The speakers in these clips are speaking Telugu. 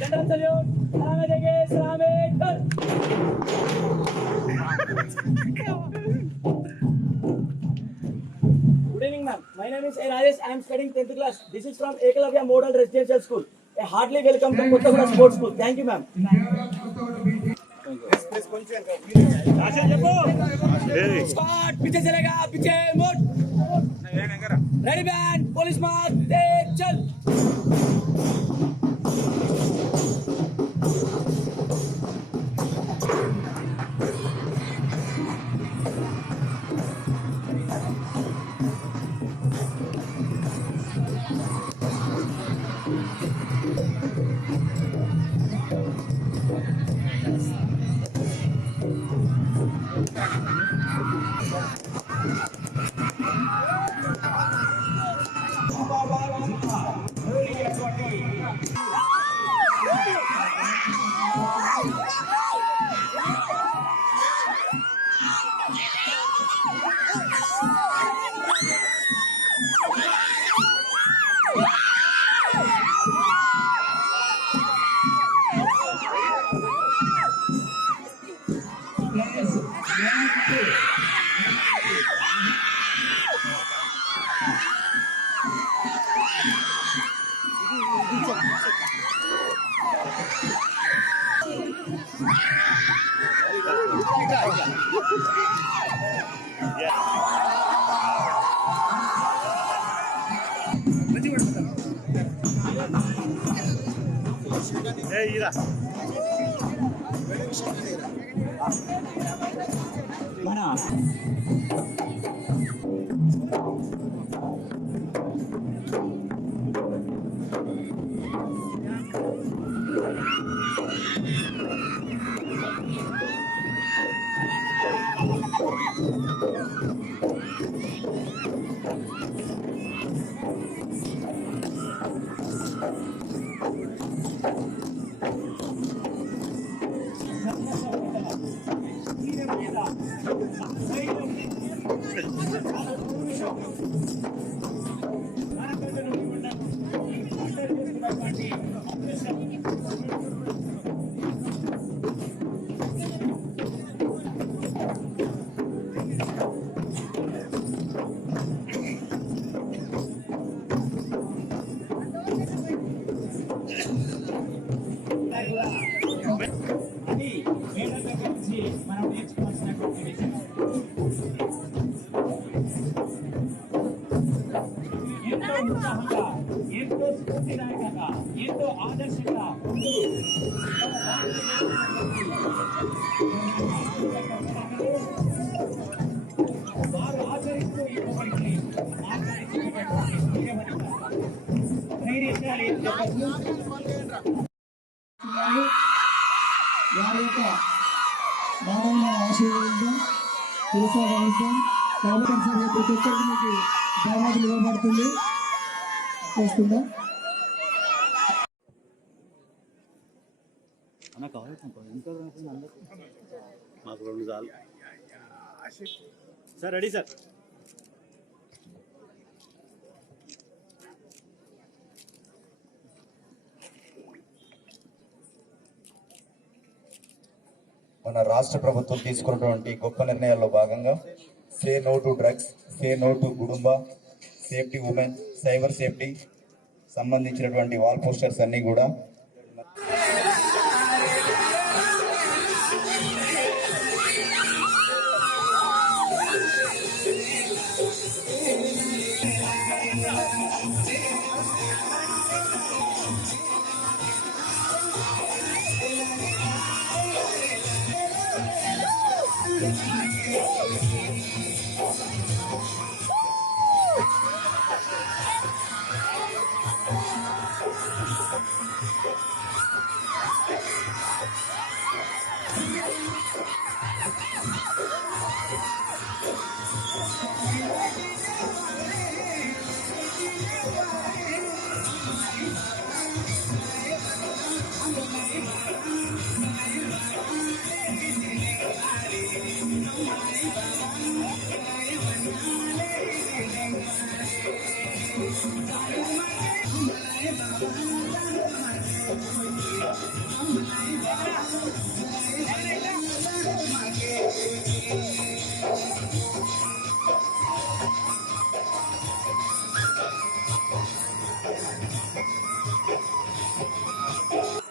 General salute. Salame denge, salame kar. Good evening, ma'am. My name is A. Rajesh. I am studying 10th class. This is from Ekalavya Model Residential School. A heartily welcome to Kottaguda Sports School. Thank you, ma'am. Squad, पीछे चलेगा, पीछे मोड़. Ready band, police mark, तेज चल. ఎంతో స్ఫూర్తిదాయకంగా ఎంతో ఆదర్శంగా వారు ఆచరిస్తూ ఇవ్వబడిన వారి యొక్క భావన ఆశీర్వదించడం కొనసాగిస్తాం కాబట్టి ప్రతి ఒక్కరికి మీకు ధన్యవాదాలు ఇవ్వబడుతుంది వస్తుందా మాకు 2 చాలు సార్. Ready sir. మన రాష్ట్ర ప్రభుత్వం తీసుకున్నటువంటి గొప్ప నిర్ణయాల్లో భాగంగా say no to drugs, say no to గుడుంబ, సేఫ్టీ ఉమెన్, సైబర్ సేఫ్టీ సంబంధించినటువంటి వాల్ పోస్టర్స్ అన్నీ కూడా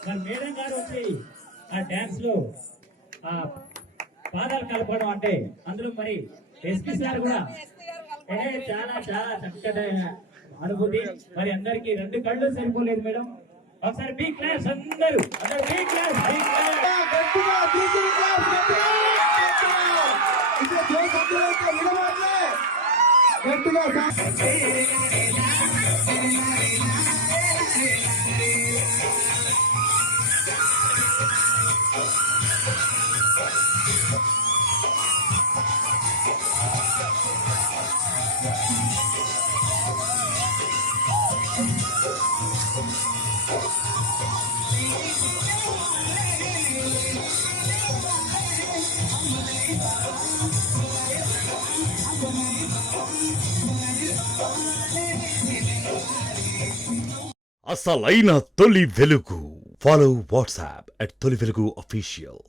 మరి మేడం గారు వచ్చి ఆ డాన్స్ లో ఆ పాదాలు కలపడం అంటే అందులో మరి ఎస్పీ సార్ కూడా చాలా చాలా చక్కటి అనుభూతి. మరి అందరికి 2 కళ్ళు సరిపోలేదు మేడం. ఒకసారి బిగ్ క్లాస్ అందరూ బిగ్ క్లాస్ గట్టిగా బ్రీతింగ్ క్లాస్ ఇదే జోష్ అందరైతే నిలబడలే గట్టిగా అసలైన తొలి వెలుగు. ఫాలో వాట్సాప్ @తొలి వెలుగు official.